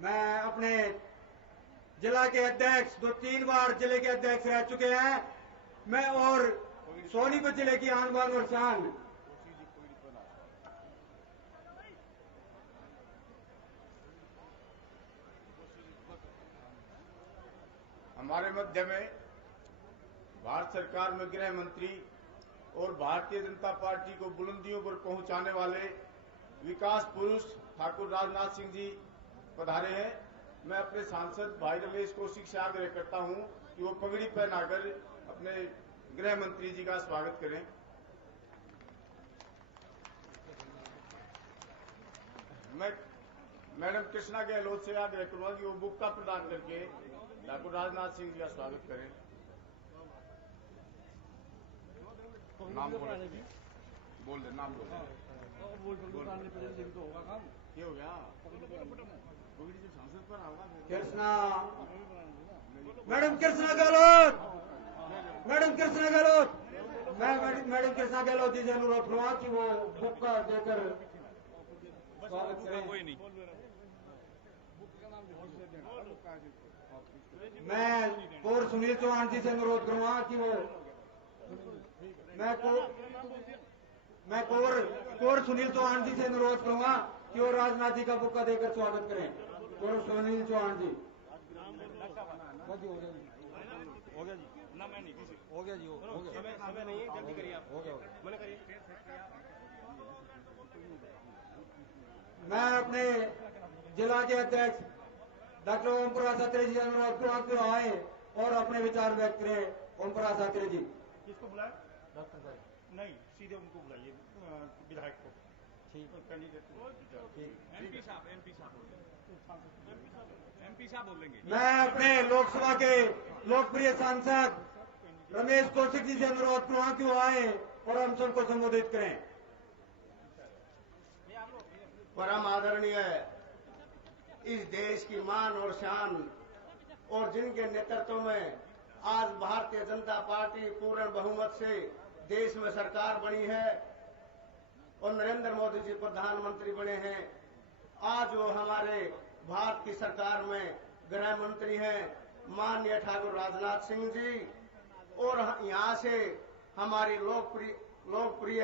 मैं अपने जिला के अध्यक्ष, जो 3 बार जिले के अध्यक्ष रह चुके हैं, मैं और सोनीपत जिले की आन बान और शान हमारे मध्य में भारत सरकार में गृह मंत्री और भारतीय जनता पार्टी को बुलंदियों पर पहुंचाने वाले विकास पुरुष ठाकुर राजनाथ सिंह जी पधारे हैं। मैं अपने सांसद भाई रमेश कौशिक से आग्रह करता हूं कि वो पगड़ी पहनाकर अपने गृह मंत्री जी का स्वागत करें। मैं मैडम कृष्णा गहलोत से आग्रह करूंगा कि वो बुक्का प्रदान करके ठाकुर राजनाथ सिंह जी का स्वागत करें। नाम बोल दे, नाम बोल क्या हो गया? सांसद पर आवा कृष्णा, मैडम कृष्णा गहलोत, मैडम कृष्णा गहलोत, मैं मैडम कृष्णा गहलोत जी से अनुरोध करूंगा कि वो बुक्का देकर स्वागत करें। कोई नहीं। मैं कौर सुनील चौहान जी से अनुरोध करूंगा कि वो मैं कौर सुनील चौहान जी से अनुरोध करूंगा कि वो राजनाथ जी का बुक्का देकर स्वागत करें। कौर सुनील चौहान जी। हो गया जी। ना मैं नहीं हो गया जी। हो गया। समय नहीं है, जल्दी करिए आप। हो गया। मैंने करिए। मैं अपने जिला के अध्यक्ष डॉक्टर ओम प्रकाश शास्त्री जी अनुरोध करूंगा कि आए और अपने विचार व्यक्त करें। ओम प्रकाश शास्त्री जी। किसको बुलाए? डॉक्टर साहब नहीं, सीधे उनको बुलाइए, विधायक को। ठीक। कैंडिडेट एमपी साहब बोलेंगे। मैं अपने लोकसभा के लोकप्रिय सांसद रमेश कौशिक जी से अनुरोध करूंगा कि वो आए और हम सबको संबोधित करें। परम आदरणीय इस देश की मान और शान और जिनके नेतृत्व में आज भारतीय जनता पार्टी पूर्ण बहुमत से देश में सरकार बनी है और नरेंद्र मोदी जी प्रधानमंत्री बने हैं। आज वो हमारे भारत की सरकार में गृह मंत्री हैं माननीय ठाकुर राजनाथ सिंह जी, और यहां से हमारी लोकप्रिय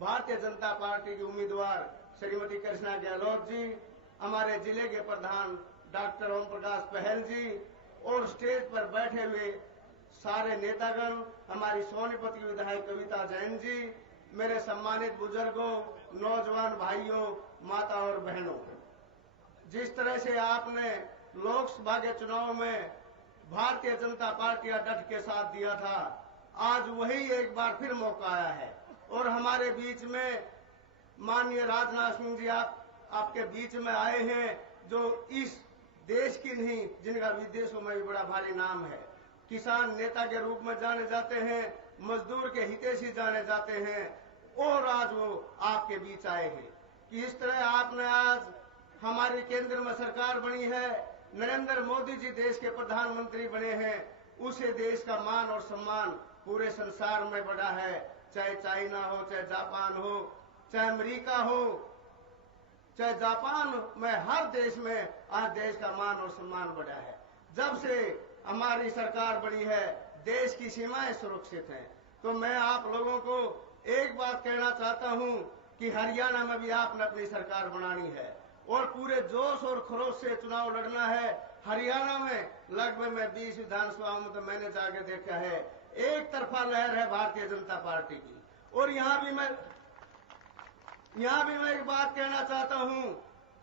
भारतीय जनता पार्टी की उम्मीदवार श्रीमती कृष्णा गहलोत जी, हमारे जिले के प्रधान डॉक्टर ओम प्रकाश पहल जी, और स्टेज पर बैठे हुए सारे नेतागण, हमारी सोनीपत की विधायक कविता जैन जी, मेरे सम्मानित बुजुर्गों, नौजवान भाइयों, माता और बहनों, जिस तरह से आपने लोकसभा के चुनाव में भारतीय जनता पार्टी का डट के साथ दिया था, आज वही एक बार फिर मौका आया है और हमारे बीच में माननीय राजनाथ सिंह जी आपके बीच में आए हैं, जो इस देश की नहीं, जिनका विदेशों में भी बड़ा भारी नाम है। किसान नेता के रूप में जाने जाते हैं, मजदूर के हितैषी जाने जाते हैं, और आज वो आपके बीच आए हैं कि इस तरह आपने आज हमारी केंद्र में सरकार बनी है, नरेंद्र मोदी जी देश के प्रधानमंत्री बने हैं, उसे देश का मान और सम्मान पूरे संसार में बढ़ा है। चाहे चाइना हो, चाहे जापान हो, चाहे अमेरिका हो, चाहे जापान में, हर देश में आज देश का मान और सम्मान बढ़ा है। जब से हमारी सरकार बनी है, देश की सीमाएं सुरक्षित हैं। तो मैं आप लोगों को एक बात कहना चाहता हूं कि हरियाणा में भी आपने अपनी सरकार बनानी है और पूरे जोश और खरोश से चुनाव लड़ना है। हरियाणा में लगभग मैं 20 विधानसभाओं में तो मैंने जाके देखा है, एक तरफा लहर है भारतीय जनता पार्टी की। और यहां भी मैं एक बात कहना चाहता हूं,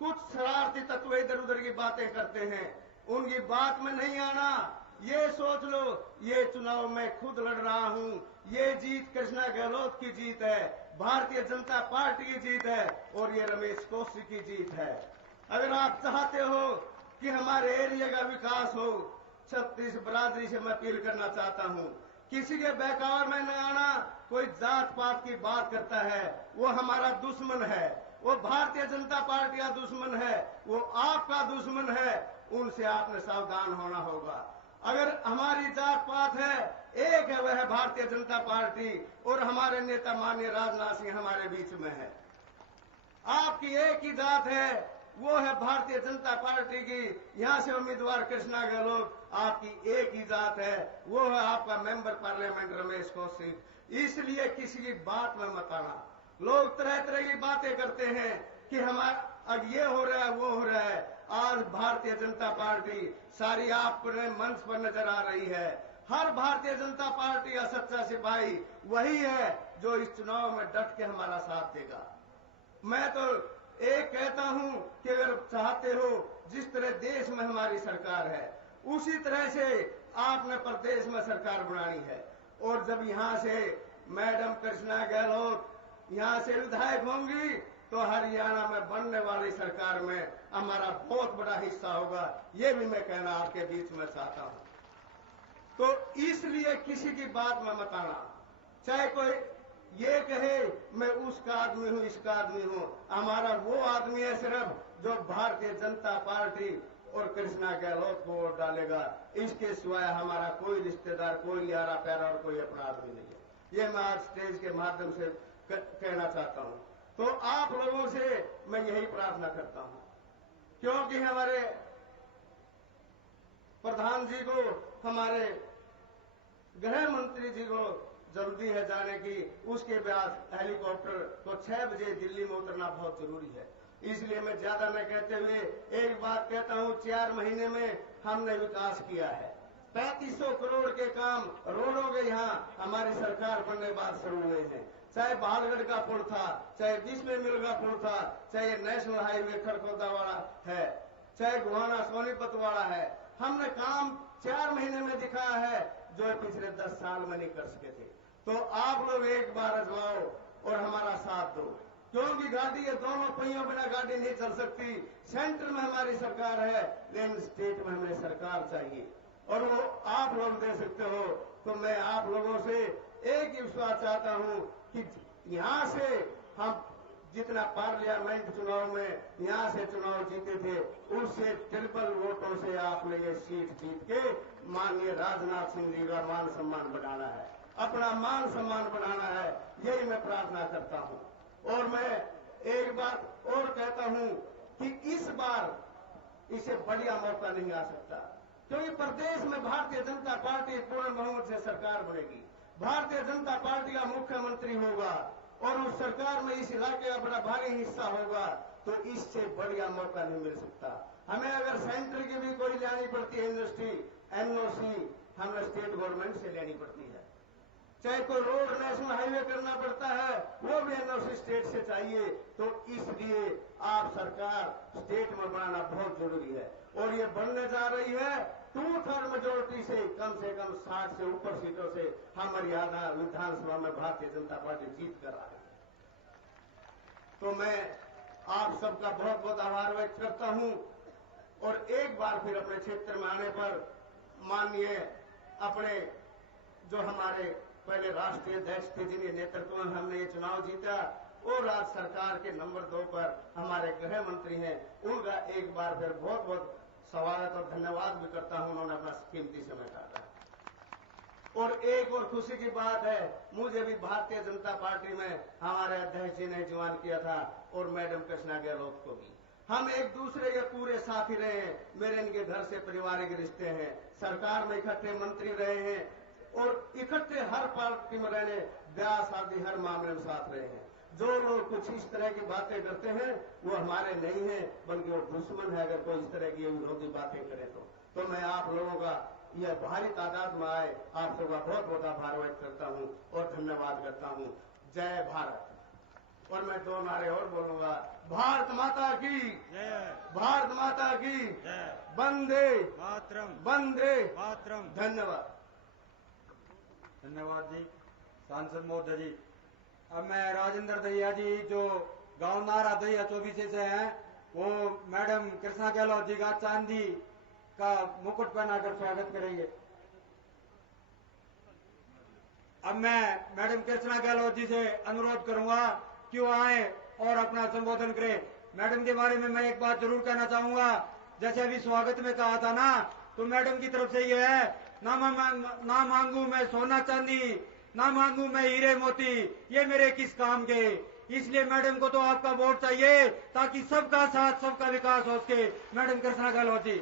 कुछ शरारती तत्व इधर उधर की बातें करते हैं, उनकी बात में नहीं आना। ये सोच लो, ये चुनाव मैं खुद लड़ रहा हूं, ये जीत कृष्णा गहलोत की जीत है, भारतीय जनता पार्टी की जीत है और ये रमेश कौशिक की जीत है। अगर आप चाहते हो कि हमारे एरिया का विकास हो, छत्तीस बरादरी से मैं अपील करना चाहता हूं, किसी के बहकावे में न आना। कोई जात पात की बात करता है, वो हमारा दुश्मन है, वो भारतीय जनता पार्टी का दुश्मन है, वो आपका दुश्मन है, उनसे आपने सावधान होना होगा। अगर हमारी जात पात है, एक है, वह है भारतीय जनता पार्टी और हमारे नेता माननीय राजनाथ सिंह हमारे बीच में है। आपकी एक ही जात है, वो है भारतीय जनता पार्टी की। यहाँ से उम्मीदवार कृष्णा गहलोत, आपकी एक ही जात है, वो है आपका मेंबर पार्लियामेंट रमेश कौशिक। इसलिए किसी की बात में मत आना। लोग तरह तरह की बातें करते हैं कि हमारा अब ये हो रहा है, वो हो रहा है। आज भारतीय जनता पार्टी सारी आपके मंच पर नजर आ रही है। हर भारतीय जनता पार्टी का सच्चा सिपाही वही है जो इस चुनाव में डट के हमारा साथ देगा। मैं तो एक कहता हूं कि अगर चाहते हो जिस तरह देश में हमारी सरकार है उसी तरह से आपने प्रदेश में सरकार बनानी है। और जब यहां से मैडम कृष्णा गहलोत यहां से विधायक होंगी तो हरियाणा में बनने वाली सरकार में हमारा बहुत बड़ा हिस्सा होगा। ये भी मैं कहना आपके बीच में चाहता हूं। तो इसलिए किसी की बात में मत आना। चाहे कोई ये कहे मैं उसका आदमी हूं, इसका आदमी हूं, हमारा वो आदमी है सिर्फ जो भारतीय जनता पार्टी और कृष्णा गहलोत को वोट डालेगा। इसके सिवाय हमारा कोई रिश्तेदार, कोई यारा प्यारा और कोई अपना आदमी नहीं है। ये मैं आज स्टेज के माध्यम से कहना चाहता हूं। तो आप लोगों से मैं यही प्रार्थना करता हूं, क्योंकि हमारे प्रधान जी को, हमारे गृह मंत्री जी को जल्दी है जाने की। उसके बाद हेलीकॉप्टर को 6 बजे दिल्ली में उतरना बहुत जरूरी है। इसलिए मैं ज्यादा न कहते हुए एक बात कहता हूं, 4 महीने में हमने विकास किया है। 3500 करोड़ के काम रोडों के यहाँ हमारी सरकार बनने बाद शुरू हुए हैं। चाहे बहालगढ़ का पुल था, चाहे बिस्मिल मिल का पुल था, चाहे नेशनल हाईवे खरखोदा वाला है, चाहे गुहाना सोनीपत वाला है। हमने काम 4 महीने में दिखाया है जो पिछले 10 साल में नहीं कर सके थे। तो आप लोग एक बार अजमाओ और हमारा साथ दो, क्योंकि गाड़ी ये दोनों पहियों बिना गाड़ी नहीं चल सकती। सेंटर में हमारी सरकार है लेकिन स्टेट में हमें सरकार चाहिए और वो आप लोग दे सकते हो। तो मैं आप लोगों से एक ही विश्वास चाहता हूं कि यहां से हम जितना पार्लियामेंट चुनाव में यहां से चुनाव जीते थे उससे ट्रिपल वोटों से आपने ये सीट जीत के माननीय राजनाथ सिंह जी का मान सम्मान बढ़ाना है, अपना मान सम्मान बढ़ाना है। यही मैं प्रार्थना करता हूं। और मैं एक बात और कहता हूं कि इस बार इससे बढ़िया मौका नहीं आ सकता, क्योंकि प्रदेश में भारतीय जनता पार्टी पूर्ण बहुमत से सरकार बनेगी। भारतीय जनता पार्टी का मुख्यमंत्री होगा और उस सरकार में इस इलाके का बड़ा भारी हिस्सा होगा। तो इससे बढ़िया मौका नहीं मिल सकता। हमें अगर सेंटर की भी कोई लेनी पड़ती है इंडस्ट्री, एनओसी हमें स्टेट गवर्नमेंट से लेनी पड़ती है। चाहे कोई रोड नेशनल हाईवे करना पड़ता है वो भी एनओसी स्टेट से चाहिए। तो इसलिए आप सरकार स्टेट में बनाना बहुत जरूरी है और ये बनने जा रही है 2/3 मेजोरिटी से कम 60 से ऊपर सीटों से हम हरियाणा विधानसभा में भारतीय जनता पार्टी जीत कर आ रही है। तो मैं आप सबका बहुत बहुत आभार व्यक्त करता हूं और एक बार फिर अपने क्षेत्र में आने पर माननीय अपने जो हमारे पहले राष्ट्रीय अध्यक्ष थे जिनके नेतृत्व में हमने ये चुनाव जीता और आज सरकार के नंबर 2 पर हमारे गृह मंत्री हैं, उनका एक बार फिर बहुत बहुत स्वागत और धन्यवाद भी करता हूं। उन्होंने अपना कीमती समय काटा। और एक और खुशी की बात है, मुझे भी भारतीय जनता पार्टी में हमारे अध्यक्ष जी ने ज्वाइन किया था और मैडम कृष्णा गहलोत को भी। हम एक दूसरे के पूरे साथी रहे हैं। मेरे इनके घर से पारिवारिक रिश्ते हैं, सरकार में इकट्ठे मंत्री रहे हैं और इकट्ठे हर पार्टी में रहने, ब्याह शादी हर मामले में साथ रहे हैं। जो लोग कुछ इस तरह की बातें करते हैं वो हमारे नहीं है बल्कि वो दुश्मन है अगर कोई इस तरह की विरोधी बातें करे तो मैं आप लोगों का यह भारी तादाद में आए आप सबका बहुत बहुत आभार व्यक्त करता हूं और धन्यवाद करता हूं। जय भारत। और मैं 2 नारे और बोलूंगा, भारत माता की जय, भारत माता की जय, वंदे मातरम, वंदे मातरम। धन्यवाद। धन्यवाद जी सांसद महोदय जी। अब मैं राजेंद्र दहिया जी जो गांव नारा दहिया 24 से हैं वो मैडम कृष्णा गहलोत जी का चांदी का मुकुट पहनाकर स्वागत करेंगे। अब मैं मैडम कृष्णा गहलोत जी से अनुरोध करूंगा कि वो आए और अपना संबोधन करें। मैडम के बारे में मैं एक बात जरूर कहना चाहूंगा, जैसे अभी स्वागत में कहा था ना, तो मैडम की तरफ से ये है, ना मांगू मैं सोना चांदी, ना मांगू मैं हीरे मोती, ये मेरे किस काम के। इसलिए मैडम को तो आपका वोट चाहिए ताकि सबका साथ सबका विकास हो सके। मैडम कृष्णा गहलोत जी।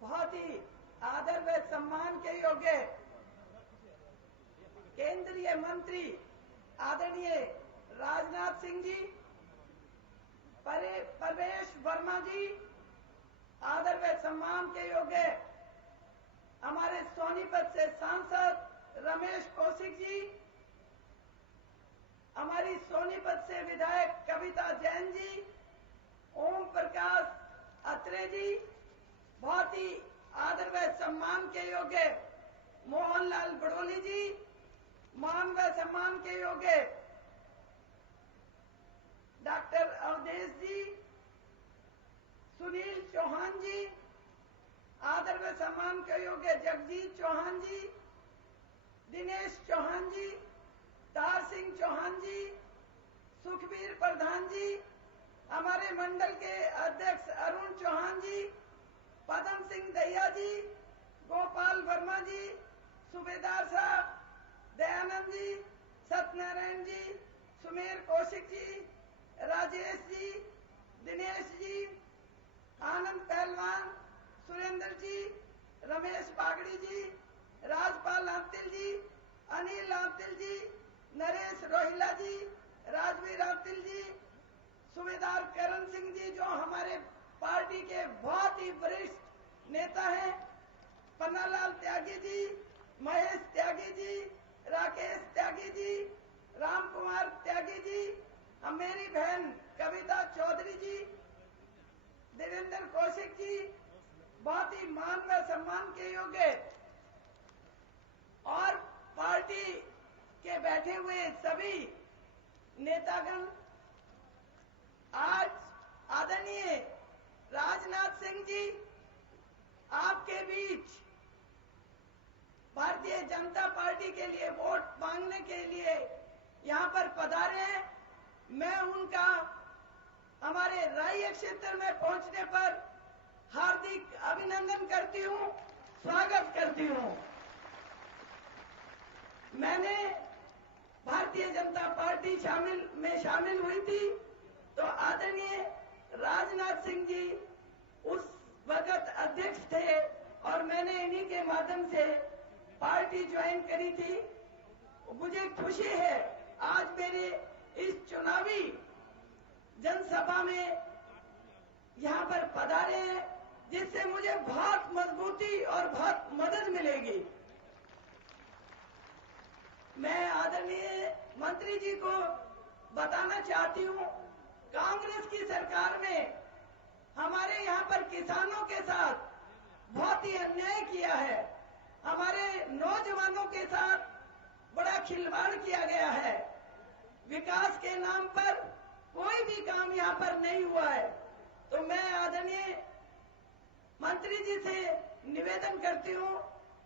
बहुत ही आदर व सम्मान के योग्य केंद्रीय मंत्री आदरणीय राजनाथ सिंह जी, परवेश वर्मा जी, आदर व सम्मान के योग्य हमारे सोनीपत से सांसद रमेश कौशिक जी, हमारी सोनीपत से विधायक कविता जैन जी, ओम प्रकाश अत्रे जी, बहुत ही आदर व सम्मान के योग्य मोहनलाल बड़ोली जी, मान व सम्मान के योग्य डॉक्टर अवधेश जी, सुनील चौहान जी, आदर व सम्मान के योग्य जगजीत चौहान जी, दिनेश चौहान जी, तार सिंह चौहान जी, सुखबीर प्रधान जी, हमारे मंडल के अध्यक्ष अरुण चौहान जी, पदम सिंह दहिया जी, गोपाल वर्मा जी, सूबेदार साहब दयानंद जी, सत्यनारायण जी, सुमेर कौशिक जी, राजेश जी, दिनेश जी, आनंद पहलवान, सुरेंद्र जी, रमेश बागड़ी जी, राजपाल आंतिल जी, अनिल आंतिल जी, नरेश रोहिला जी, राजवीर आंतिल जी, सूबेदार करण सिंह जी जो हमारे पार्टी के बहुत ही वरिष्ठ नेता हैं, पन्नालाल त्यागी जी, महेश त्यागी जी, राकेश त्यागी जी, राम कुमार त्यागी जी, मेरी बहन कविता चौधरी जी, देवेंद्र कौशिक जी, बहुत ही मान व सम्मान के योग्य और पार्टी के बैठे हुए सभी नेतागण, आज आदरणीय राजनाथ सिंह जी आपके बीच भारतीय जनता पार्टी के लिए वोट मांगने के लिए यहाँ पर पधारे हैं। मैं उनका हमारे राय क्षेत्र में पहुंचने पर हार्दिक अभिनंदन करती हूँ, स्वागत करती हूँ। मैंने भारतीय जनता पार्टी में शामिल हुई थी तो आदरणीय राजनाथ सिंह जी उस वक्त अध्यक्ष थे और मैंने इन्हीं के माध्यम से पार्टी ज्वाइन करी थी। मुझे खुशी है आज मेरे इस चुनावी जनसभा में यहाँ पर पधारे हैं, जिससे मुझे बहुत मजबूती और बहुत मदद मिलेगी। मैं आदरणीय मंत्री जी को बताना चाहती हूँ, कांग्रेस की सरकार में हमारे यहाँ पर किसानों के साथ बहुत ही अन्याय किया है, हमारे नौजवानों के साथ बड़ा खिलवाड़ किया गया है, विकास के नाम पर कोई भी काम यहाँ पर नहीं हुआ है। तो मैं आदरणीय मंत्री जी से निवेदन करती हूँ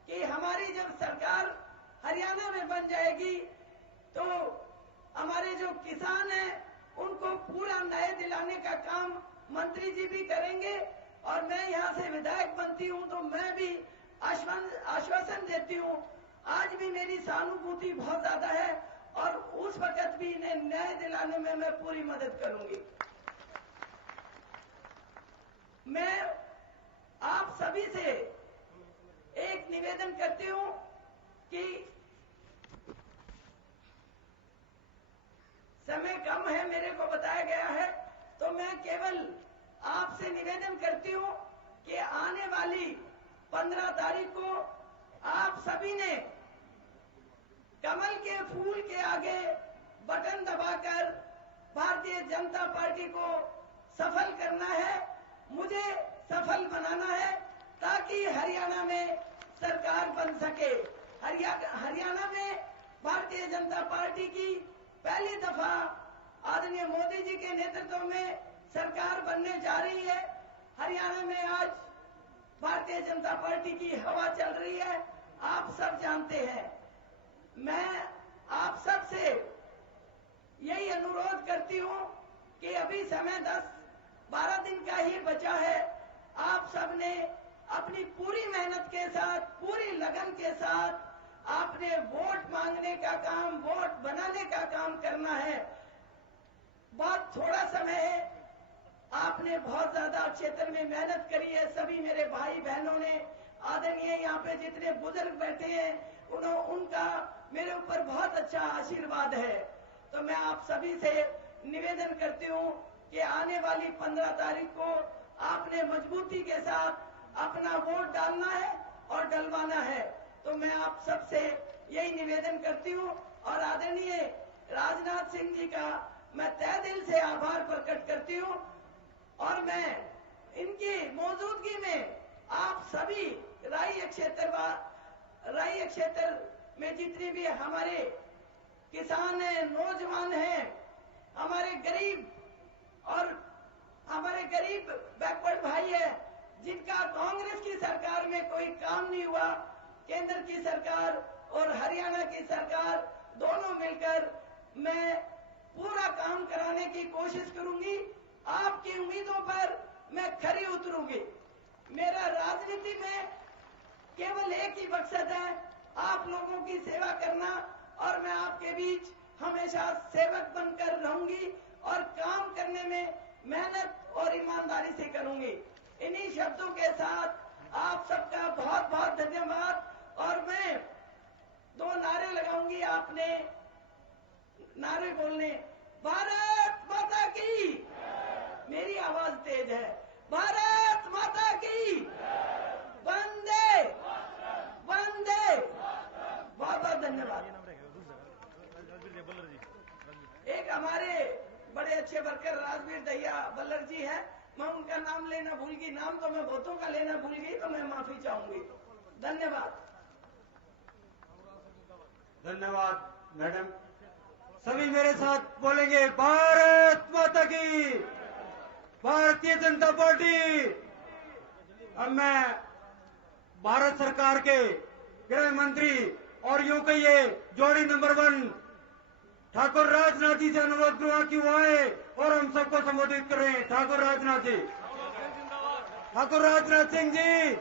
कि हमारी जब सरकार हरियाणा में बन जाएगी तो हमारे जो किसान हैं उनको पूरा न्याय दिलाने का काम मंत्री जी भी करेंगे और मैं यहाँ से विधायक बनती हूँ तो मैं भी आश्वासन देती हूँ। आज भी मेरी सहानुभूति बहुत ज्यादा है और उस वक्त भी इन्हें न्याय दिलाने में मैं पूरी मदद करूंगी। मैं आप सभी से एक निवेदन करती हूँ कि समय कम है, मेरे को बताया गया है, तो मैं केवल आपसे निवेदन करती हूँ कि आने वाली 15 तारीख को आप सभी ने कमल के फूल के आगे बटन दबाकर भारतीय जनता पार्टी को सफल करना है, मुझे सफल बनाना है ताकि हरियाणा में सरकार बन सके। हरियाणा में भारतीय जनता पार्टी की पहली दफा आदरणीय मोदी जी के नेतृत्व में सरकार बनने जा रही है। हरियाणा में आज भारतीय जनता पार्टी की हवा चल रही है, आप सब जानते हैं। मैं आप सब से यही अनुरोध करती हूं कि अभी समय 10-12 दिन का ही बचा है। आप सब ने अपनी पूरी मेहनत के साथ, पूरी लगन के साथ आपने वोट मांगने का काम, वोट बनाने का काम करना है। बहुत थोड़ा समय है, आपने बहुत ज्यादा क्षेत्र में मेहनत करी है। सभी मेरे भाई बहनों ने, आदरणीय यहाँ पे जितने बुजुर्ग बैठे हैं उनका मेरे ऊपर बहुत अच्छा आशीर्वाद है। तो मैं आप सभी से निवेदन करती हूँ कि आने वाली 15 तारीख को आपने मजबूती के साथ अपना वोट डालना है और डलवाना है। तो मैं आप सबसे यही निवेदन करती हूँ और आदरणीय राजनाथ सिंह जी का मैं तहे दिल से आभार प्रकट करती हूँ और मैं इनकी मौजूदगी में आप सभी राय क्षेत्र में जितने भी हमारे किसान हैं, नौजवान हैं, हमारे गरीब बैकवर्ड भाई है, जिनका कांग्रेस की सरकार में कोई काम नहीं हुआ, केंद्र की सरकार और हरियाणा की सरकार दोनों मिलकर मैं पूरा काम कराने की कोशिश करूंगी। आपकी उम्मीदों पर मैं खरी उतरूंगी। मेरा राजनीति में केवल एक ही मकसद है, आप लोगों की सेवा करना और मैं आपके बीच हमेशा सेवक बनकर रहूंगी और काम करने में मेहनत और ईमानदारी से करूंगी। इन्हीं शब्दों के साथ आप सबका बहुत बहुत धन्यवाद। और मैं 2 नारे लगाऊंगी, आपने नारे बोलने। भारत माता की, मेरी आवाज तेज है, भारत माता की, वंदे वंदे। बहुत बहुत धन्यवाद। एक हमारे बड़े अच्छे वर्कर राजवीर दहिया बल्लर जी हैं, मैं उनका नाम लेना भूल गई, नाम तो मैं बहुतों का लेना भूल गई, तो मैं माफी चाहूंगी। धन्यवाद। धन्यवाद मैडम। सभी मेरे साथ बोलेंगे, भारत माता की, भारतीय जनता पार्टी। अब मैं भारत सरकार के गृह मंत्री और यूं कहिए जोड़ी नंबर 1 ठाकुर राजनाथ जी से अनुरोध करूंगा कि वो आए और हम सबको संबोधित करें। ठाकुर राजनाथ जी, ठाकुर राजनाथ सिंह जी।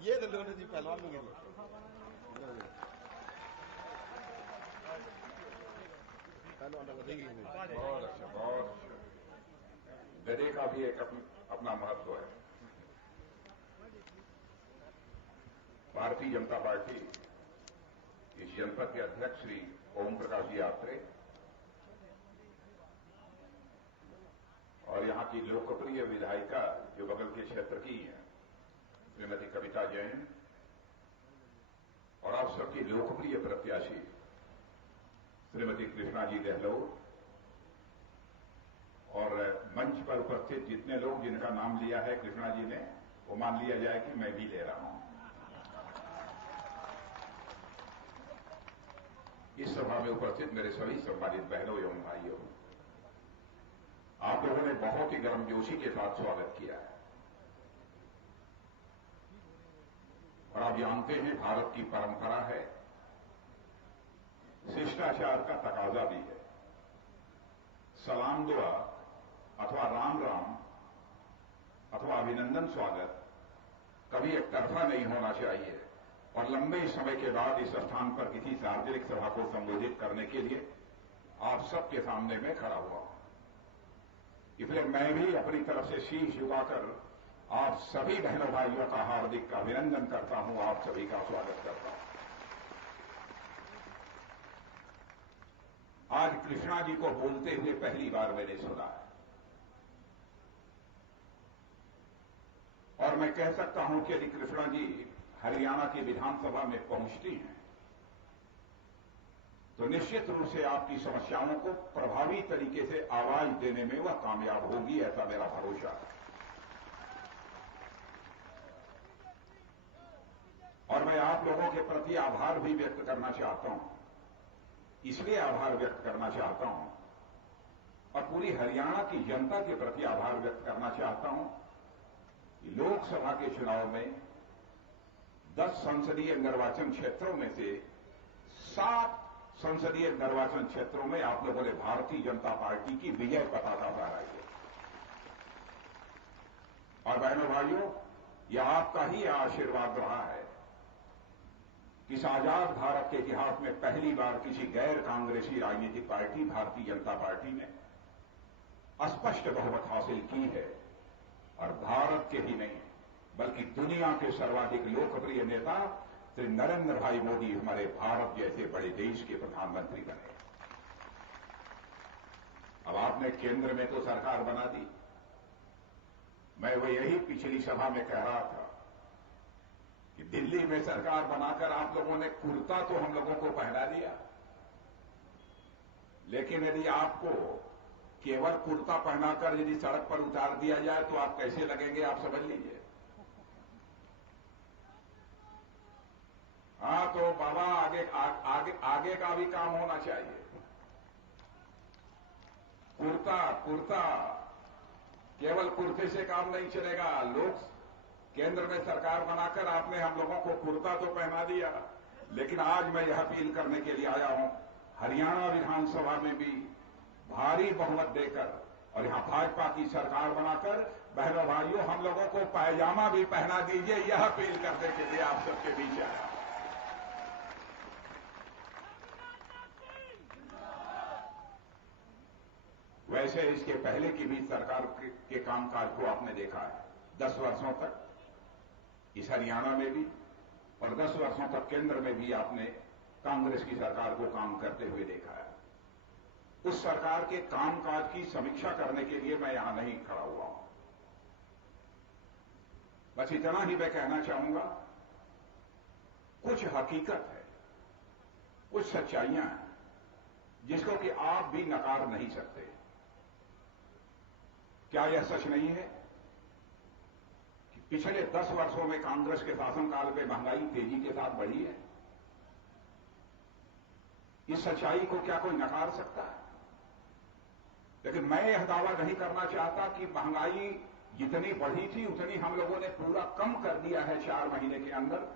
ये जी पहलवान बहुत अच्छा, बहुत गधे का भी एक अपना महत्व है। भारतीय जनता पार्टी इस जनपद के अध्यक्ष श्री ओम प्रकाश जी आत्रे और यहां की लोकप्रिय विधायिका जो बगल के क्षेत्र की है श्रीमती कविता जैन और आप सबकी लोकप्रिय प्रत्याशी श्रीमती कृष्णा जी गहलोत और मंच पर उपस्थित जितने लोग जिनका नाम लिया है कृष्णा जी ने, वो मान लिया जाए कि मैं भी ले रहा हूं। इस सभा में उपस्थित मेरे सभी सम्मानित बहनों एवं भाइयों, आप लोगों ने बहुत ही गर्मजोशी के साथ स्वागत किया है और आप जानते हैं भारत की परंपरा है, शिष्टाचार का तकाजा भी है। सलाम दुआ अथवा राम राम अथवा अभिनंदन स्वागत कभी एक तरफा नहीं होना चाहिए और लंबे समय के बाद इस स्थान पर किसी सार्वजनिक सभा को संबोधित करने के लिए आप सबके सामने में खड़ा हुआ हूं। इसलिए मैं भी अपनी तरफ से शीश झुकाकर आप सभी बहनों भाइयों का हार्दिक अभिनंदन करता हूं, आप सभी का स्वागत करता हूं। आज कृष्णा जी को बोलते हुए पहली बार मैंने सुना है और मैं कह सकता हूं कि यदि कृष्णा जी हरियाणा की विधानसभा में पहुंचती हैं तो निश्चित रूप से आपकी समस्याओं को प्रभावी तरीके से आवाज देने में वह कामयाब होगी, ऐसा मेरा भरोसा है। और मैं आप लोगों के प्रति आभार भी व्यक्त करना चाहता हूं। इसलिए आभार व्यक्त करना चाहता हूं और पूरी हरियाणा की जनता के प्रति आभार व्यक्त करना चाहता हूं कि लोकसभा के चुनाव में 10 संसदीय निर्वाचन क्षेत्रों में से 7 संसदीय निर्वाचन क्षेत्रों में आप लोगों ने भारतीय जनता पार्टी की विजय पताका फहराई है। और बहनों भाइयों, यह आपका ही आशीर्वाद रहा है कि इस आजाद भारत के इतिहास में पहली बार किसी गैर कांग्रेसी राजनीतिक पार्टी भारतीय जनता पार्टी ने स्पष्ट बहुमत हासिल की है। और भारत के ही नहीं बल्कि दुनिया के सर्वाधिक लोकप्रिय नेता श्री नरेंद्र भाई मोदी हमारे भारत जैसे बड़े देश के प्रधानमंत्री बने। अब आपने केंद्र में तो सरकार बना दी। मैं वो यही पिछली सभा में कह रहा था कि दिल्ली में सरकार बनाकर आप लोगों ने कुर्ता तो हम लोगों को पहना दिया, लेकिन यदि आपको केवल कुर्ता पहनाकर यदि सड़क पर उतार दिया जाए तो आप कैसे लगेंगे, आप समझ लीजिए। हाँ, तो बाबा आगे का भी काम होना चाहिए। कुर्ता केवल कुर्ते से काम नहीं चलेगा। लोग केंद्र में सरकार बनाकर आपने हम लोगों को कुर्ता तो पहना दिया, लेकिन आज मैं यह अपील करने के लिए आया हूं, हरियाणा विधानसभा में भी भारी बहुमत देकर और यहां भाजपा की सरकार बनाकर बहनों भाइयों हम लोगों को पायजामा भी पहना दीजिए, यह अपील करने के लिए आप सबके बीच आया। वैसे इसके पहले की भी सरकार के कामकाज को आपने देखा है। 10 वर्षों तक इस हरियाणा में भी और 10 वर्षों तक केंद्र में भी आपने कांग्रेस की सरकार को काम करते हुए देखा है। उस सरकार के कामकाज की समीक्षा करने के लिए मैं यहां नहीं खड़ा हुआ हूं। बस इतना ही मैं कहना चाहूंगा, कुछ हकीकत है, कुछ सच्चाइयां हैं जिसको कि आप भी नकार नहीं सकते। क्या यह सच नहीं है कि पिछले 10 वर्षों में कांग्रेस के शासनकाल में महंगाई तेजी के साथ बढ़ी है? इस सच्चाई को क्या कोई नकार सकता है? लेकिन मैं यह दावा नहीं करना चाहता कि महंगाई जितनी बढ़ी थी उतनी हम लोगों ने पूरा कम कर दिया है 4 महीने के अंदर।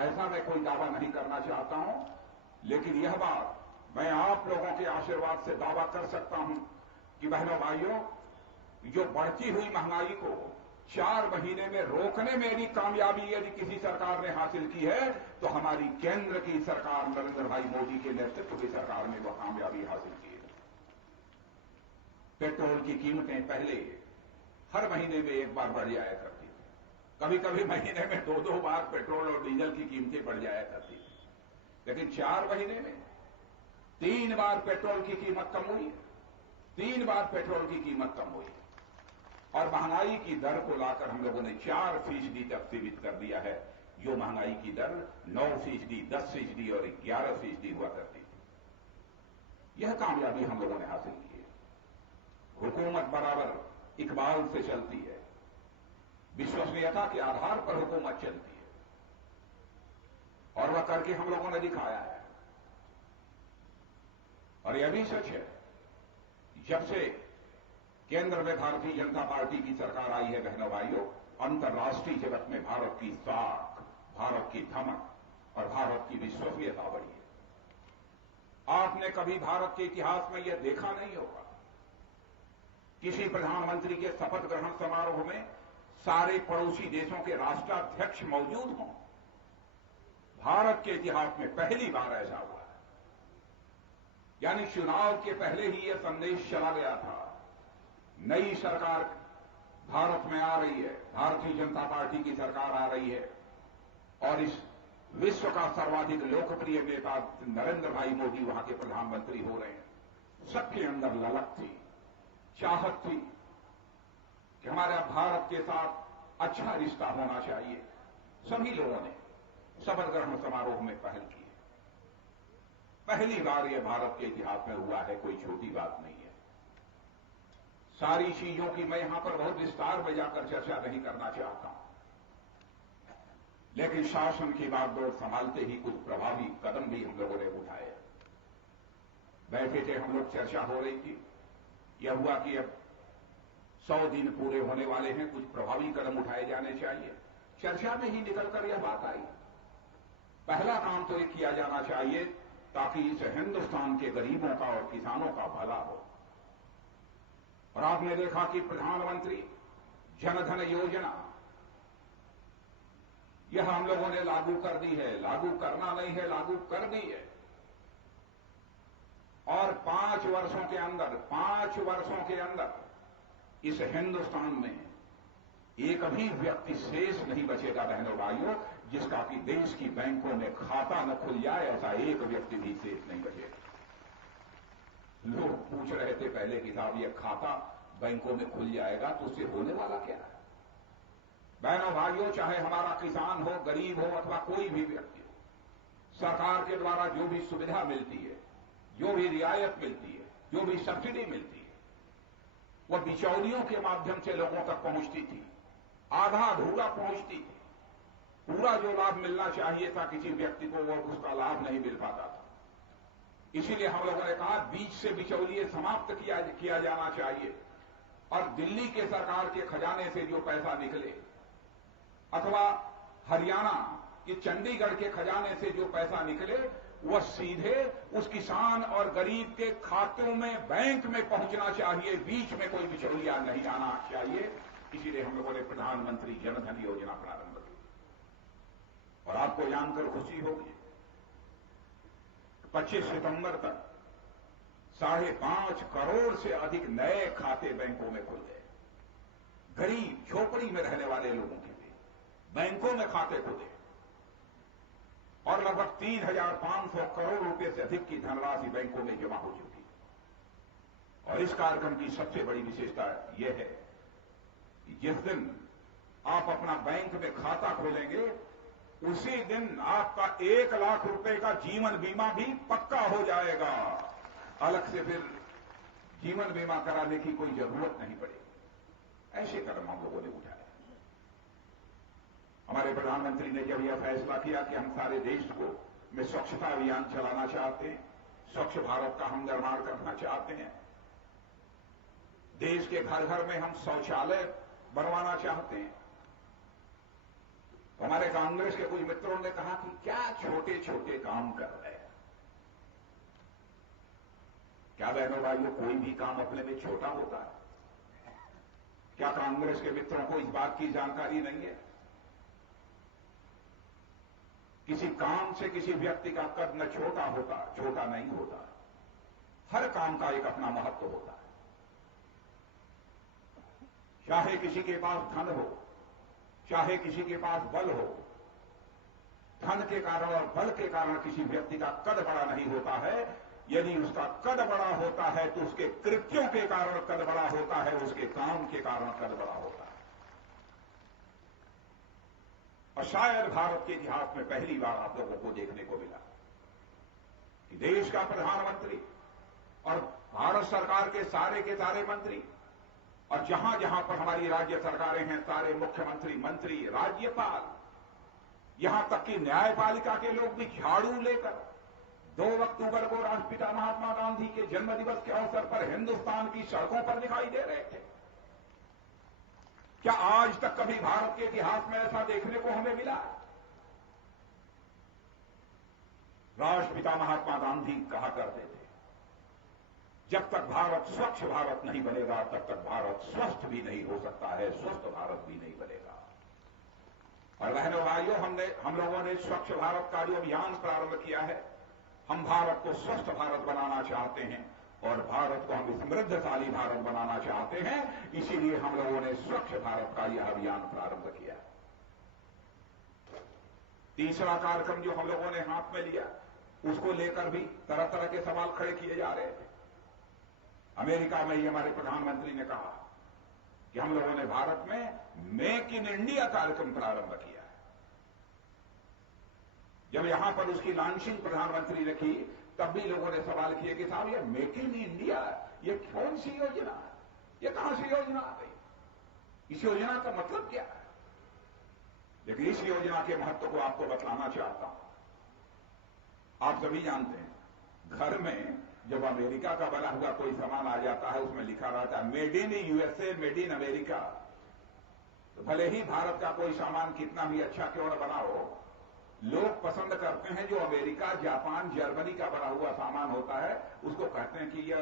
ऐसा मैं कोई दावा नहीं करना चाहता हूं, लेकिन यह बात मैं आप लोगों के आशीर्वाद से दावा कर सकता हूं कि बहनों भाइयों, जो बढ़ती हुई महंगाई को 4 महीने में रोकने में यदि कामयाबी यदि किसी सरकार ने हासिल की है तो हमारी केंद्र की सरकार नरेंद्र भाई मोदी के नेतृत्व की सरकार ने वह कामयाबी हासिल की है। पेट्रोल की कीमतें पहले हर महीने में एक बार बढ़ जाया करती थी, कभी कभी महीने में 2-2 बार पेट्रोल और डीजल की कीमतें बढ़ जाया करती थी, लेकिन 4 महीने में 3 बार पेट्रोल की कीमत कम हुई है। 3 बार पेट्रोल की कीमत कम हुई और महंगाई की दर को लाकर हम लोगों ने 4% तक सीमित कर दिया है। जो महंगाई की दर 9%, 10% और 11% हुआ करती थी। यह कामयाबी हम लोगों ने हासिल की है। हुकूमत बराबर इकबाल से चलती है, विश्वसनीयता के आधार पर हुकूमत चलती है और वह करके हम लोगों ने दिखाया है। और यह भी सच है, जब से केंद्र में भारतीय जनता पार्टी की सरकार आई है बहनों भाइयों, अंतर्राष्ट्रीय जगत में भारत की साख, भारत की धमक और भारत की विश्वसनीयता बढ़ी है। आपने कभी भारत के इतिहास में यह देखा नहीं होगा किसी प्रधानमंत्री के शपथ ग्रहण समारोह में सारे पड़ोसी देशों के राष्ट्राध्यक्ष मौजूद हों। भारत के इतिहास में पहली बार ऐसा हुआ है। यानी चुनाव के पहले ही यह संदेश चला गया था, नई सरकार भारत में आ रही है, भारतीय जनता पार्टी की सरकार आ रही है और इस विश्व का सर्वाधिक लोकप्रिय नेता नरेंद्र भाई मोदी वहां के प्रधानमंत्री हो रहे हैं। सबके अंदर ललक थी, चाहत थी कि हमारे भारत के साथ अच्छा रिश्ता होना चाहिए। सभी लोगों ने शपथ ग्रहण समारोह में पहल की है पहली बार यह भारत के इतिहास में हुआ है, कोई छोटी बात नहीं है। सारी चीजों की मैं यहां पर बहुत विस्तार में जाकर चर्चा नहीं करना चाहता हूं, लेकिन शासन की बागडोर संभालते ही कुछ प्रभावी कदम भी हम लोगों ने उठाए। बैठे थे हम लोग, चर्चा हो रही थी, यह हुआ कि अब 100 दिन पूरे होने वाले हैं, कुछ प्रभावी कदम उठाए जाने चाहिए। चर्चा में ही निकलकर यह बात आई, पहला काम तो ये किया जाना चाहिए ताकि इस हिंदुस्तान के गरीबों का और किसानों का भला हो। और आपने देखा कि प्रधानमंत्री जनधन योजना यह हम लोगों ने लागू कर दी है, लागू करना नहीं है, लागू कर दी है। और 5 वर्षों के अंदर इस हिंदुस्तान में एक भी व्यक्ति शेष नहीं बचेगा बहनों भाइयों, जिसका कि देश की बैंकों में खाता न खुल जाए, ऐसा एक व्यक्ति भी शेष नहीं बचेगा। लोग पूछ रहे थे पहले कि साहब यह खाता बैंकों में खुल जाएगा तो उससे होने वाला क्या है? बहनों भाइयों, चाहे हमारा किसान हो, गरीब हो अथवा कोई भी व्यक्ति हो, सरकार के द्वारा जो भी सुविधा मिलती है, जो भी रियायत मिलती है, जो भी सब्सिडी मिलती है, वह बिचौलियों के माध्यम से लोगों तक पहुंचती थी, आधा अधूरा पहुंचती थी। पूरा जो लाभ मिलना चाहिए था किसी व्यक्ति को, वो उसका लाभ नहीं मिल पाता था। इसीलिए हम लोगों ने कहा बीच से बिचौलिए समाप्त किया जाना चाहिए और दिल्ली के सरकार के खजाने से जो पैसा निकले अथवा हरियाणा कि चंडीगढ़ के खजाने से जो पैसा निकले वह सीधे उस किसान और गरीब के खातों में, बैंक में पहुंचना चाहिए, बीच में कोई बिचौलिया नहीं आना चाहिए। इसीलिए हम लोगों ने प्रधानमंत्री जनधन योजना प्रारंभ की। और आपको जानकर खुशी होगी, 25 सितंबर तक 5.5 करोड़ से अधिक नए खाते बैंकों में खुल गए। गरीब झोपड़ी में रहने वाले लोगों के लिए बैंकों में खाते खुले और लगभग 3,500 करोड़ रुपए से अधिक की धनराशि बैंकों में जमा हो चुकी है। और इस कार्यक्रम की सबसे बड़ी विशेषता यह है कि जिस दिन आप अपना बैंक में खाता खोलेंगे उसी दिन आपका 1 लाख रुपए का जीवन बीमा भी पक्का हो जाएगा। अलग से फिर जीवन बीमा कराने की कोई जरूरत नहीं पड़ेगी। ऐसे कदम हम लोगों ने उठाए। हमारे प्रधानमंत्री ने जब यह फैसला किया कि हम सारे देश को में स्वच्छता अभियान चलाना चाहते हैं, स्वच्छ भारत का हम निर्माण करना चाहते हैं, देश के घर घर में हम शौचालय बनवाना चाहते हैं, तो हमारे कांग्रेस के कुछ मित्रों ने कहा कि क्या छोटे छोटे काम कर रहे हैं। क्या बहनों भाइयों, कोई भी काम अपने में छोटा होता है? क्या कांग्रेस के मित्रों को इस बात की जानकारी नहीं है? किसी काम से किसी व्यक्ति का कद न छोटा होता, छोटा नहीं होता। हर काम का एक अपना महत्व होता है। चाहे किसी के पास धन हो, चाहे किसी के पास बल हो, धन के कारण और बल के कारण किसी व्यक्ति का कद बड़ा नहीं होता है। यदि उसका कद बड़ा होता है तो उसके कृत्यों के कारण कद बड़ा होता है, उसके काम के कारण कद बड़ा होता है। और शायद भारत के इतिहास में पहली बार आप लोगों को देखने को मिला कि देश का प्रधानमंत्री और भारत सरकार के सारे मंत्री और जहां जहां पर हमारी राज्य सरकारें हैं, सारे मुख्यमंत्री, मंत्री, राज्यपाल, यहां तक कि न्यायपालिका के लोग भी झाड़ू लेकर 2 अक्टूबर को राष्ट्रपिता महात्मा गांधी के जन्मदिवस के अवसर पर हिंदुस्तान की सड़कों पर दिखाई दे रहे थे। क्या आज तक कभी भारत के इतिहास में ऐसा देखने को हमें मिला? राष्ट्रपिता महात्मा गांधी कहा करते थे, जब तक भारत स्वच्छ भारत नहीं बनेगा तब तक भारत स्वस्थ भी नहीं हो सकता है, स्वस्थ भारत भी नहीं बनेगा। और बहनों भाइयों, हम लोगों ने स्वच्छ भारत का जो अभियान प्रारंभ किया है, हम भारत को स्वस्थ भारत बनाना चाहते हैं और भारत को हम समृद्धशाली भारत बनाना चाहते हैं। इसीलिए हम लोगों ने स्वच्छ भारत का यह अभियान प्रारंभ किया। तीसरा कार्यक्रम जो हम लोगों ने हाथ में लिया, उसको लेकर भी तरह तरह के सवाल खड़े किए जा रहे थे। अमेरिका में ही हमारे प्रधानमंत्री ने कहा कि हम लोगों ने भारत में मेक इन इंडिया कार्यक्रम प्रारंभ किया है। जब यहां पर उसकी लॉन्चिंग प्रधानमंत्री ने की तब भी लोगों ने सवाल किए कि साहब ये मेक इन इंडिया ये कौन सी योजना है, ये कहां से योजना आ गई, इस योजना का मतलब क्या है। लेकिन इस योजना के महत्व को आपको बतलाना चाहता हूं। आप सभी जानते हैं, घर में जब अमेरिका का बना हुआ कोई सामान आ जाता है, उसमें लिखा रहता है made in USA, made in America. तो भले ही भारत का कोई सामान कितना भी अच्छा क्यों न बना हो, लोग पसंद करते हैं जो अमेरिका, जापान, जर्मनी का बना हुआ सामान होता है, उसको कहते हैं कि यह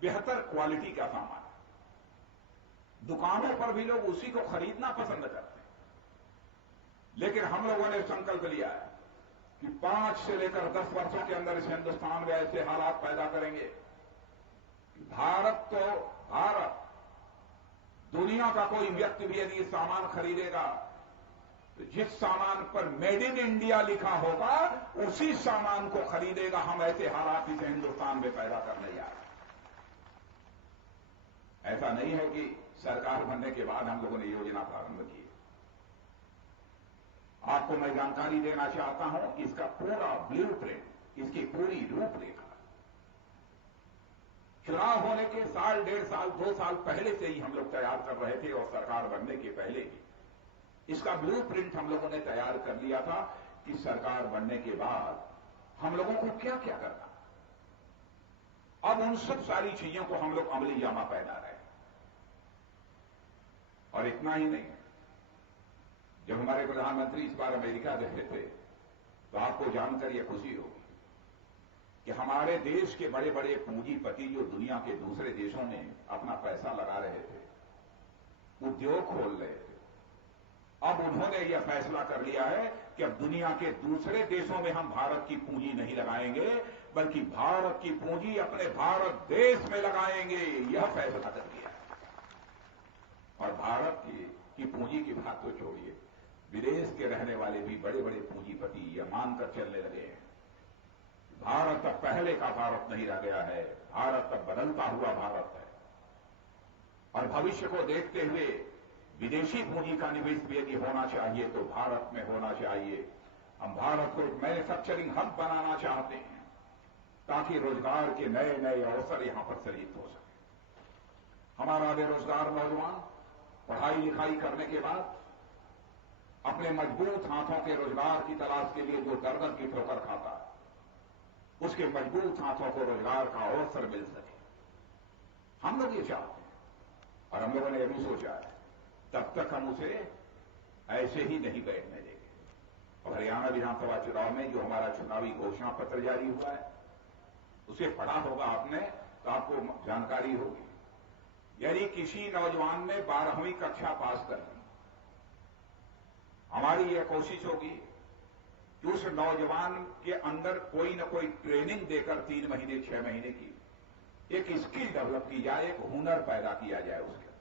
बेहतर क्वालिटी का सामान है। दुकानों पर भी लोग उसी को खरीदना पसंद करते हैं। लेकिन हम लोगों ने संकल्प लिया है कि 5 से लेकर 10 वर्षों के अंदर इस हिंदुस्तान में ऐसे हालात पैदा करेंगे कि भारत दुनिया का कोई व्यक्ति भी यदि सामान खरीदेगा तो जिस सामान पर मेड इन इंडिया लिखा होगा उसी सामान को खरीदेगा। हम ऐसे हालात इसे हिंदुस्तान में पैदा करने जा रहे हैं। ऐसा नहीं है कि सरकार बनने के बाद हम लोगों ने योजना प्रारंभ की। आपको मैं जानकारी देना चाहता हूं, इसका पूरा ब्लूप्रिंट, इसकी पूरी रूपरेखा चुनाव होने के साल, 1.5 साल, 2 साल पहले से ही हम लोग तैयार कर रहे थे और सरकार बनने के पहले ही इसका ब्लूप्रिंट हम लोगों ने तैयार कर लिया था कि सरकार बनने के बाद हम लोगों को क्या क्या करना। अब उन सब सारी चीजों को हम लोग अमली जामा पहना रहे हैं। और इतना ही नहीं, जब हमारे प्रधानमंत्री इस बार अमेरिका गए थे तो आपको जानकर यह खुशी होगी कि हमारे देश के बड़े बड़े पूंजीपति जो दुनिया के दूसरे देशों में अपना पैसा लगा रहे थे, उद्योग खोल रहे थे, अब उन्होंने यह फैसला कर लिया है कि अब दुनिया के दूसरे देशों में हम भारत की पूंजी नहीं लगाएंगे, बल्कि भारत की पूंजी अपने भारत देश में लगाएंगे। यह फैसला कर लिया है। और भारत की पूंजी की बात तो छोड़िए, विदेश के रहने वाले भी बड़े बड़े पूंजीपति यह मानकर चलने लगे हैं, भारत अब पहले का भारत नहीं रह गया है, भारत अब बदलता हुआ भारत है। और भविष्य को देखते हुए विदेशी पूंजी का निवेश भी यदि होना चाहिए तो भारत में होना चाहिए। हम भारत को एक मैन्युफैक्चरिंग हब बनाना चाहते हैं ताकि रोजगार के नए नए अवसर यहां पर सृजित हो सके। हमारा बेरोजगार नौजवान पढ़ाई लिखाई करने के बाद अपने मजबूत हाथों के रोजगार की तलाश के लिए जो दर्दन की ठोकर खाता है, उसके मजबूत हाथों को रोजगार का अवसर मिल सके, हम लोग ये चाहते हैं। और हम लोगों ने यह भी सोचा है तब तक हम उसे ऐसे ही नहीं बैठने देंगे। और हरियाणा विधानसभा चुनाव में जो हमारा चुनावी घोषणा पत्र जारी हुआ है, उसे पढ़ा होगा आपने तो आपको जानकारी होगी। यदि किसी नौजवान ने 12वीं कक्षा पास कर ली, हमारी यह कोशिश होगी कि उस नौजवान के अंदर कोई न कोई ट्रेनिंग देकर 3 महीने 6 महीने की एक स्किल डेवलप की जाए, एक हुनर पैदा किया जाए उसके अंदर,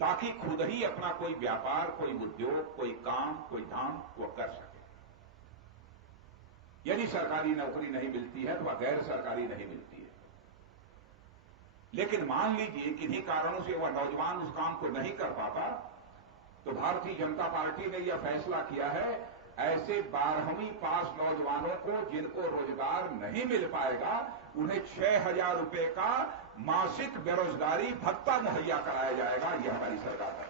ताकि खुद ही अपना कोई व्यापार, कोई उद्योग, कोई काम, कोई धाम वो कर सके। यदि सरकारी नौकरी नहीं मिलती है तो गैर सरकारी नहीं मिलती है। लेकिन मान लीजिए किन्हीं कारणों से वह नौजवान उस काम को नहीं कर पाता, तो भारतीय जनता पार्टी ने यह फैसला किया है ऐसे 12वीं पास नौजवानों को जिनको रोजगार नहीं मिल पाएगा, उन्हें 6,000 रुपए का मासिक बेरोजगारी भत्ता मुहैया कराया जाएगा। यह हमारी सरकार है।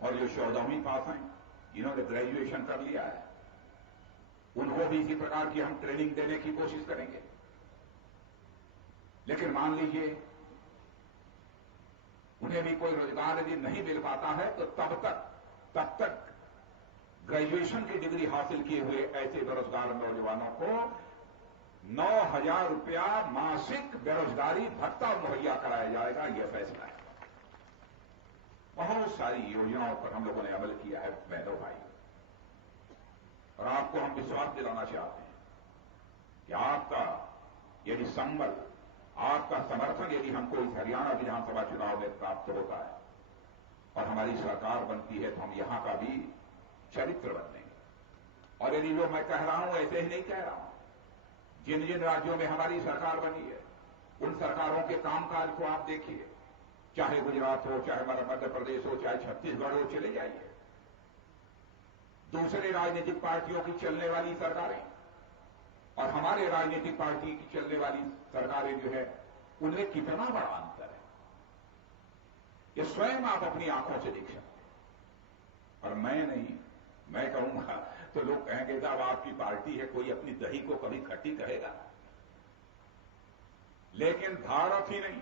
और जो 14वीं पास हैं, जिन्होंने ग्रेजुएशन कर लिया है, उनको भी इसी प्रकार की हम ट्रेनिंग देने की कोशिश करेंगे। लेकिन मान लीजिए उन्हें भी कोई रोजगार यदि नहीं मिल पाता है तो तब तक ग्रेजुएशन की डिग्री हासिल किए हुए ऐसे बेरोजगार नौजवानों को 9,000 रुपया मासिक बेरोजगारी भत्ता मुहैया कराया जाएगा। यह फैसला है। बहुत सारी योजनाओं पर हम लोगों ने अमल किया है बहनों भाई, और आपको हम विश्वास दिलाना चाहते हैं कि आपका यदि संबल, आपका समर्थन यदि हमको इस हरियाणा विधानसभा चुनाव में प्राप्त होता है और हमारी सरकार बनती है तो हम यहां का भी चरित्र बदलेंगे। और यदि जो मैं कह रहा हूं ऐसे ही नहीं कह रहा हूं, जिन जिन राज्यों में हमारी सरकार बनी है उन सरकारों के कामकाज को आप देखिए, चाहे गुजरात हो, चाहे हमारा मध्य प्रदेश हो, चाहे छत्तीसगढ़ हो, चले जाइए। दूसरे राजनीतिक पार्टियों की चलने वाली सरकारें और हमारे राजनीतिक पार्टी की चलने वाली सरकारें जो है, उनमें कितना बड़ा अंतर है, ये स्वयं आप अपनी आंखों से देख सकते हैं। और मैं नहीं, मैं कहूंगा तो लोग कहेंगे साहब आपकी पार्टी है, कोई अपनी दही को कभी खट्टी कहेगा। लेकिन भारत ही नहीं,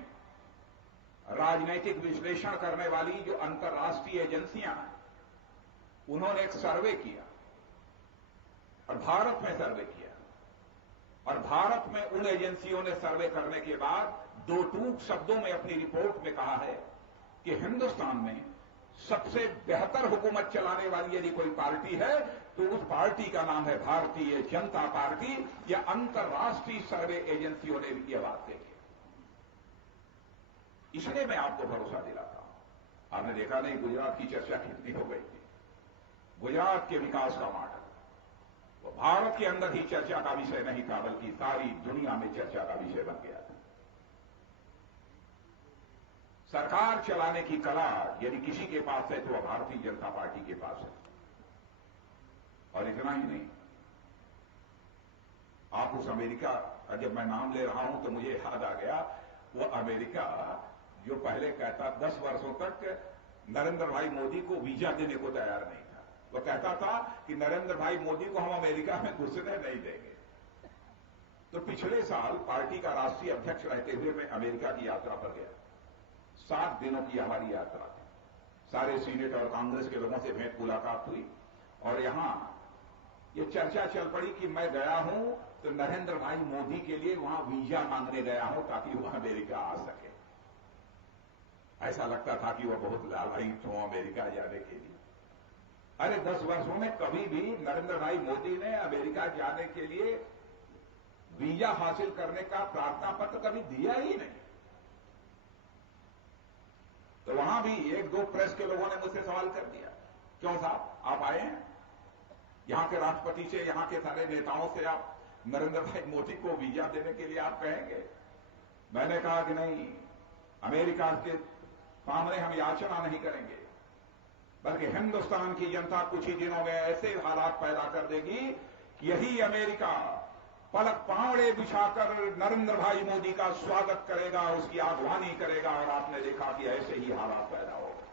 राजनीतिक विश्लेषण करने वाली जो अंतर्राष्ट्रीय एजेंसियां हैं, उन्होंने एक सर्वे किया और भारत में सर्वे किया, और भारत में उन एजेंसियों ने सर्वे करने के बाद दो टूक शब्दों में अपनी रिपोर्ट में कहा है कि हिंदुस्तान में सबसे बेहतर हुकूमत चलाने वाली यदि कोई पार्टी है तो उस पार्टी का नाम है भारतीय जनता पार्टी। या अंतर्राष्ट्रीय सर्वे एजेंसियों ने भी यह बात देखी। इसलिए मैं आपको भरोसा दिलाता हूं। आपने देखा नहीं गुजरात की चर्चा कितनी हो गई थी, गुजरात के विकास का मॉडल वो भारत के अंदर ही चर्चा का विषय नहीं था, बल्कि सारी दुनिया में चर्चा का विषय बन गया था। सरकार चलाने की कला यदि किसी के पास है तो वह भारतीय जनता पार्टी के पास है। और इतना ही नहीं, आप उस अमेरिका, जब मैं नाम ले रहा हूं तो मुझे याद आ गया वो अमेरिका जो पहले कहता 10 वर्षों तक नरेंद्र भाई मोदी को वीजा देने को तैयार नहीं था। वो कहता था कि नरेंद्र भाई मोदी को हम अमेरिका में घुसने नहीं देंगे। तो पिछले साल पार्टी का राष्ट्रीय अध्यक्ष रहते हुए मैं अमेरिका की यात्रा पर गया। 7 दिनों की हमारी यात्रा थी। सारे सीनेट और कांग्रेस के लोगों से भेंट मुलाकात हुई और यहां ये चर्चा चल पड़ी कि मैं गया हूं तो नरेंद्र भाई मोदी के लिए वहां वीजा मांगने गया हूं ताकि वह अमेरिका आ सके। ऐसा लगता था कि वह बहुत लालायित हो अमेरिका जाने के लिए। अरे 10 वर्षों में कभी भी नरेंद्र भाई मोदी ने अमेरिका जाने के लिए वीजा हासिल करने का प्रार्थना पत्र कभी दिया ही नहीं। तो वहां भी 1-2 प्रेस के लोगों ने मुझसे सवाल कर दिया, क्यों साहब आप आए हैं यहां के राष्ट्रपति से, यहां के सारे नेताओं से आप नरेंद्र भाई मोदी को वीजा देने के लिए आप कहेंगे? मैंने कहा कि नहीं, अमेरिका के सामने हम याचना नहीं करेंगे, बल्कि हिंदुस्तान की जनता कुछ ही दिनों में ऐसे हालात पैदा कर देगी कि यही अमेरिका पलक पावड़े बिछाकर नरेंद्र भाई मोदी का स्वागत करेगा, उसकी आगवानी करेगा। और आपने देखा कि ऐसे ही हालात पैदा हो गए।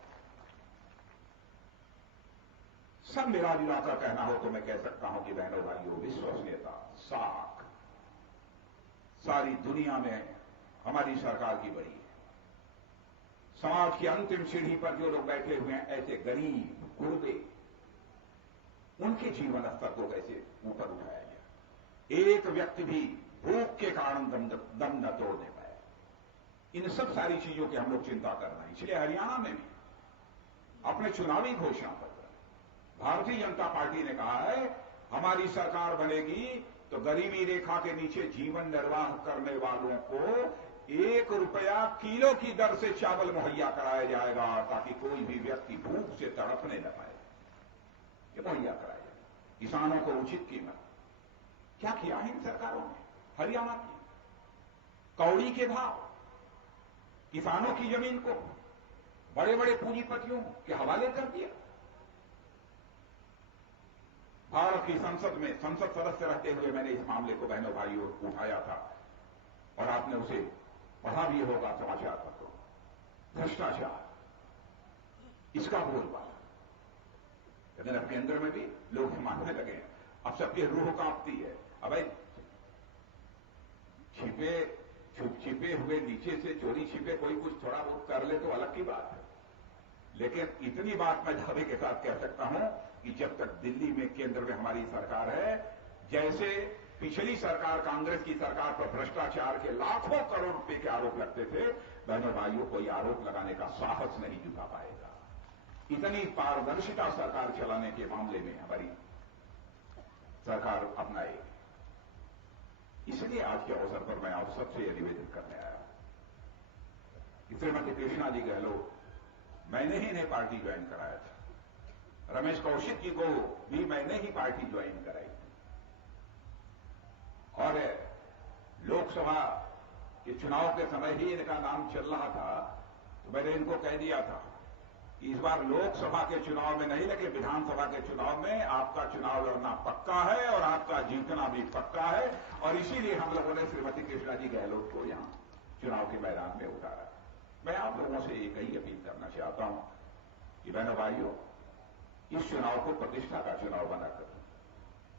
सब मिला जुला कर कहना हो तो मैं कह सकता हूं कि बहनों भाइयों, विश्वसनीयता, साख सारी दुनिया में हमारी सरकार की बड़ी है। समाज की अंतिम सीढ़ी पर जो लोग बैठे हुए हैं, ऐसे गरीब गुर्बे, उनके जीवन स्तर को कैसे ऊपर उठाया जाए। एक व्यक्ति भी भूख के कारण दम न तोड़ने पाए। इन सब सारी चीजों की हम लोग चिंता कर रहे हैं। इसलिए हरियाणा में भी अपने चुनावी घोषणा पत्र भारतीय जनता पार्टी ने कहा है, हमारी सरकार बनेगी तो गरीबी रेखा के नीचे जीवन निर्वाह करने वालों को 1 रुपया किलो की दर से चावल मुहैया कराया जाएगा, ताकि कोई भी व्यक्ति भूख से तड़पने न पाए। ये मुहैया कराया जाएगा। किसानों को उचित कीमत। क्या किया है इन सरकारों ने? हरियाणा की कौड़ी के भाव, किसानों की जमीन को बड़े बड़े पूंजीपतियों के हवाले कर दिया। भारत की संसद में संसद सदस्य रहते हुए मैंने इस मामले को बहनों भाइयों उठाया था और आपने उसे पढ़ा भी होगा समाचार पत्रों। भ्रष्टाचार, इसका बोलबाला। लेकिन अब केंद्र में भी लोग मानने लगे, अब सबकी रूह कांपती है। अब भाई छिपे हुए नीचे से चोरी छिपे कोई कुछ थोड़ा बहुत कर ले तो अलग की बात है, लेकिन इतनी बात मैं दावे के साथ कह सकता हूं कि जब तक दिल्ली में केंद्र में हमारी सरकार है, जैसे पिछली सरकार कांग्रेस की सरकार पर भ्रष्टाचार के लाखों करोड़ रुपए के आरोप लगते थे, बहनों भाइयों कोई आरोप लगाने का साहस नहीं जुटा पाएगा। इतनी पारदर्शिता सरकार चलाने के मामले में हमारी सरकार अपनाएगी। इसलिए आज के अवसर पर मैं आप सबसे यह निवेदन करने आया कि श्रीमती कृष्णा जी गहलोत, मैंने ही इन्हें पार्टी ज्वाइन कराया था। रमेश कौशिक जी को भी मैंने ही पार्टी ज्वाइन कराई थी। और लोकसभा के चुनाव के समय ही इनका नाम चल रहा था तो मैंने इनको कह दिया था इस बार लोकसभा के चुनाव में नहीं, लेकिन विधानसभा के चुनाव में आपका चुनाव लड़ना पक्का है और आपका जीतना भी पक्का है। और इसीलिए हम लोगों ने श्रीमती कृष्णा जी गहलोत को यहां चुनाव के मैदान में उतारा। मैं आप लोगों से एक ही अपील करना चाहता हूं कि बहनों भाइयों, इस चुनाव को प्रतिष्ठा का चुनाव बनाकर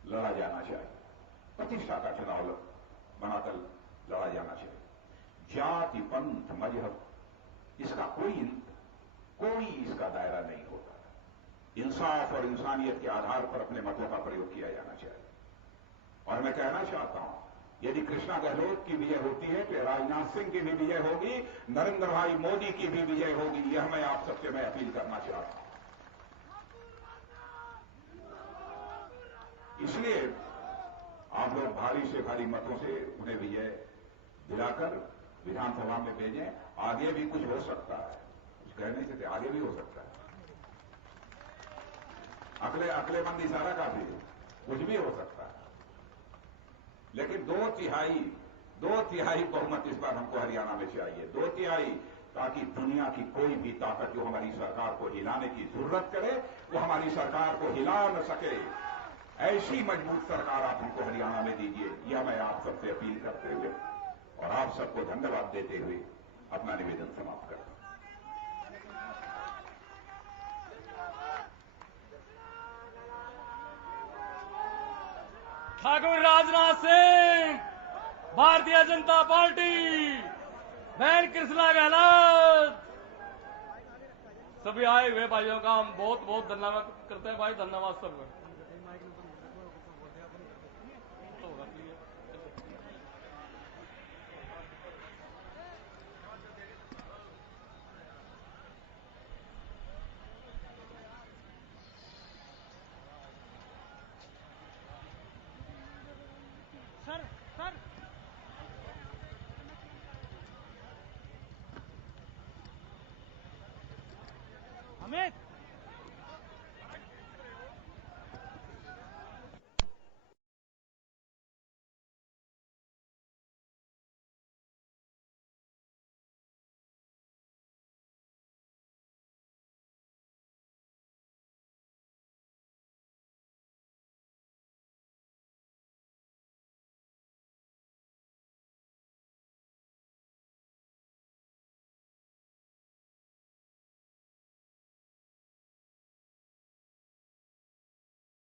लड़ा जाना चाहिए। प्रतिष्ठा का चुनाव बनाकर लड़ा जाना चाहिए। जाति, पंथ, मजहब, इसका कोई इसका दायरा नहीं होता। इंसाफ और इंसानियत के आधार पर अपने मतों का प्रयोग किया जाना चाहिए। और मैं कहना चाहता हूं, यदि कृष्णा गहलोत की विजय होती है तो राजनाथ सिंह की भी विजय होगी, नरेंद्र भाई मोदी की भी विजय होगी। यह मैं आप सबसे मैं अपील करना चाहता हूं। इसलिए आप लोग भारी से भारी मतों से उन्हें विजय दिलाकर विधानसभा में भेजें। आगे भी कुछ हो सकता है, कुछ कह नहीं सकते, आगे भी हो सकता है। अकलेमंद इशारा काफी है, कुछ भी हो सकता है। लेकिन दो तिहाई बहुमत इस बार हमको हरियाणा में चाहिए, 2/3, ताकि दुनिया की कोई भी ताकत जो हमारी सरकार को हिलाने की जरूरत करे वो हमारी सरकार को हिला न सके। ऐसी मजबूत सरकार आप हमको हरियाणा में दीजिए, यह मैं आप सबसे अपील करते हुए और आप सबको धन्यवाद देते हुए अपना निवेदन समाप्त करता हूं। ठाकुर राजनाथ सिंह, भारतीय जनता पार्टी, बहन कृष्णा गहलोत, सभी आए हुए भाइयों का हम बहुत बहुत धन्यवाद करते हैं। भाई धन्यवाद सबको। सर अमित